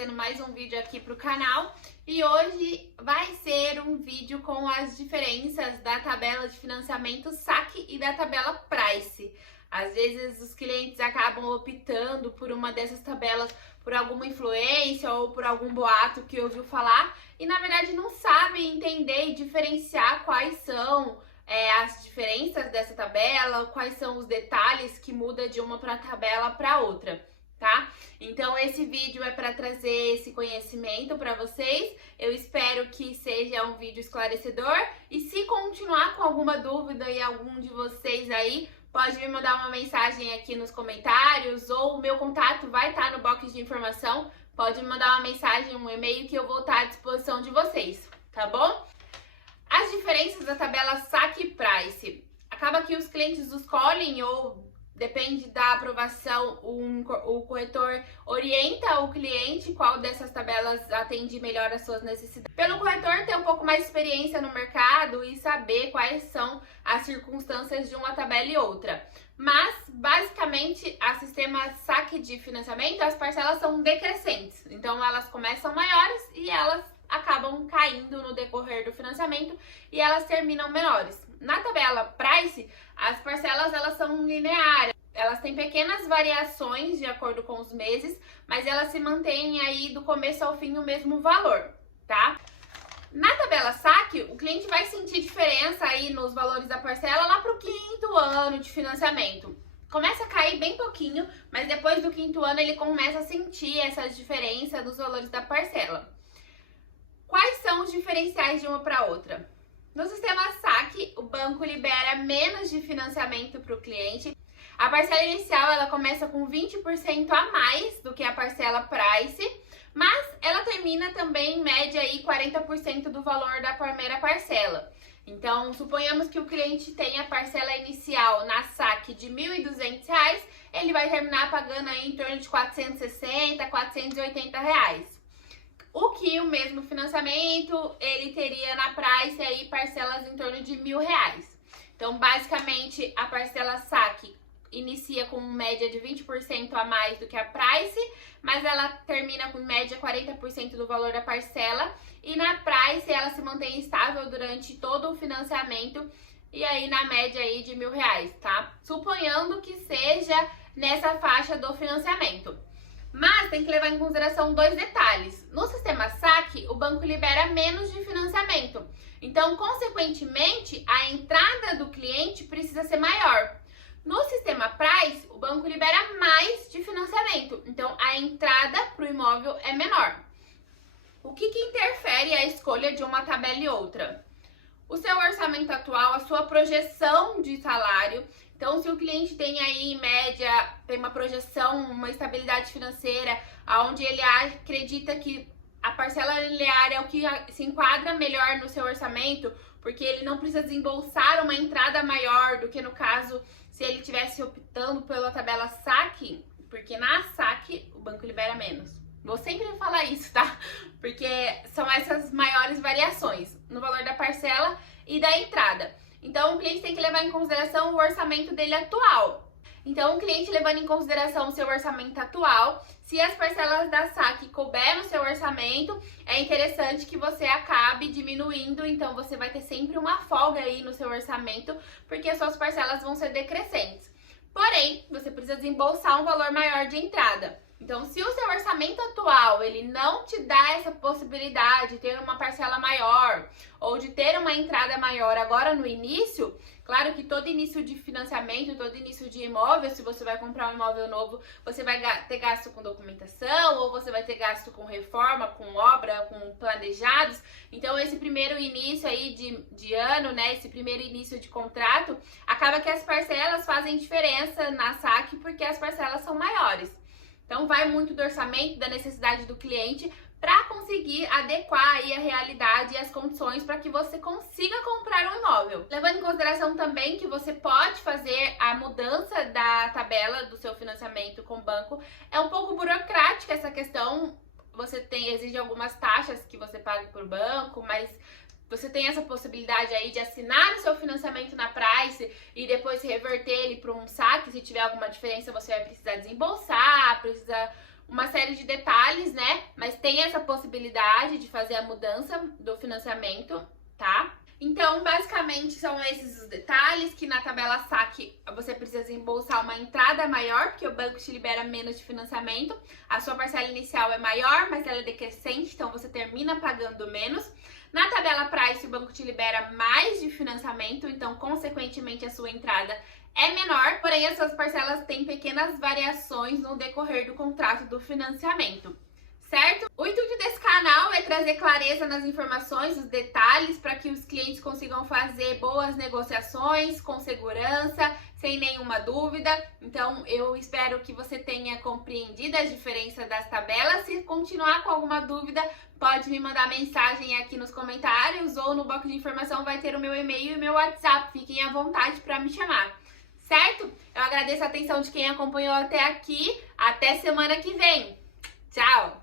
trazendo mais um vídeo aqui pro canal e hoje vai ser um vídeo com as diferenças da tabela de financiamento saque e da tabela price. Às vezes os clientes acabam optando por uma dessas tabelas por alguma influência ou por algum boato que ouviu falar e na verdade não sabem entender e diferenciar quais são as diferenças dessa tabela, quais são os detalhes que muda de uma tabela para outra, tá? Então esse vídeo é para trazer esse conhecimento para vocês. Eu espero que seja um vídeo esclarecedor e se continuar com alguma dúvida e algum de vocês aí, pode me mandar uma mensagem aqui nos comentários ou o meu contato vai estar no box de informação. Pode me mandar uma mensagem, um e-mail que eu vou estar à disposição de vocês, tá bom? As diferenças da tabela saque e price. Acaba que os clientes escolhem ou depende da aprovação, o corretor orienta o cliente qual dessas tabelas atende melhor às suas necessidades. Pelo corretor ter um pouco mais de experiência no mercado e saber quais são as circunstâncias de uma tabela e outra. Mas, basicamente, a sistema saque de financiamento, as parcelas são decrescentes. Então, elas começam maiores e elas acabam caindo no decorrer do financiamento e elas terminam menores. Na tabela price, as parcelas elas são lineares. Elas têm pequenas variações de acordo com os meses, mas elas se mantêm aí do começo ao fim o mesmo valor, tá? Na tabela saque, o cliente vai sentir diferença aí nos valores da parcela lá para o 5º ano de financiamento. Começa a cair bem pouquinho, mas depois do 5º ano ele começa a sentir essa diferença nos valores da parcela. Quais são os diferenciais de uma para outra? No sistema saque, o banco libera menos de financiamento para o cliente. A parcela inicial ela começa com 20% a mais do que a parcela price, mas ela termina também em média aí 40% do valor da primeira parcela. Então, suponhamos que o cliente tenha a parcela inicial na saque de R$ 1.200, ele vai terminar pagando aí em torno de R$ 460, R$ 480. O que o mesmo financiamento ele teria na price aí parcelas em torno de R$ 1.000. Então, basicamente, a parcela saque inicia com média de 20% a mais do que a price, mas ela termina com média 40% do valor da parcela e na price ela se mantém estável durante todo o financiamento e aí na média aí de R$ 1.000, tá? Suponhando que seja nessa faixa do financiamento. Mas tem que levar em consideração dois detalhes. No sistema saque, o banco libera menos de financiamento. Então, consequentemente, a entrada do cliente precisa ser maior. No sistema price, o banco libera mais de financiamento. Então, a entrada para o imóvel é menor. O que interfere a escolha de uma tabela e outra? O seu orçamento atual, a sua projeção de salário. Então, se o cliente tem aí, em média, tem uma projeção, uma estabilidade financeira, onde ele acredita que a parcela linear é o que se enquadra melhor no seu orçamento, porque ele não precisa desembolsar uma entrada maior do que no caso se ele estivesse optando pela tabela saque, porque na saque o banco libera menos. Vou sempre falar isso, tá? Porque são essas maiores variações no valor da parcela e da entrada. Então, o cliente tem que levar em consideração o orçamento dele atual. Então, o cliente levando em consideração o seu orçamento atual, se as parcelas da saque couber no seu orçamento, é interessante que você acabe diminuindo, então você vai ter sempre uma folga aí no seu orçamento, porque as suas parcelas vão ser decrescentes. Porém, você precisa desembolsar um valor maior de entrada. Então, se o seu orçamento atual, ele não te dá essa possibilidade de ter uma parcela maior ou de ter uma entrada maior agora no início, claro que todo início de financiamento, todo início de imóvel, se você vai comprar um imóvel novo, você vai ter gasto com documentação ou você vai ter gasto com reforma, com obra, com planejados. Então, esse primeiro início aí de ano, né, esse primeiro início de contrato, acaba que as parcelas fazem diferença na saque porque as parcelas são maiores. Então, vai muito do orçamento, da necessidade do cliente para conseguir adequar aí a realidade e as condições para que você consiga comprar um imóvel. Levando em consideração também que você pode fazer a mudança da tabela do seu financiamento com o banco. É um pouco burocrática essa questão, exige algumas taxas que você pague por banco, mas você tem essa possibilidade aí de assinar o seu financiamento na price e depois reverter ele para um saque. Se tiver alguma diferença, você vai precisar desembolsar, precisa uma série de detalhes, né? mas tem essa possibilidade de fazer a mudança do financiamento, tá? Então, basicamente, são esses os detalhes, que na tabela saque você precisa desembolsar uma entrada maior, porque o banco te libera menos de financiamento. A sua parcela inicial é maior, mas ela é decrescente, então você termina pagando menos. Na tabela Price, o banco te libera mais de financiamento, então, consequentemente, a sua entrada é menor, porém as suas parcelas têm pequenas variações no decorrer do contrato do financiamento. Certo? O intuito desse canal é trazer clareza nas informações, os detalhes, para que os clientes consigam fazer boas negociações com segurança, sem nenhuma dúvida. Então, eu espero que você tenha compreendido as diferenças das tabelas. Se continuar com alguma dúvida, pode me mandar mensagem aqui nos comentários ou no box de informação vai ter o meu e-mail e o meu WhatsApp. Fiquem à vontade para me chamar. Certo? Eu agradeço a atenção de quem acompanhou até aqui. Até semana que vem. Tchau!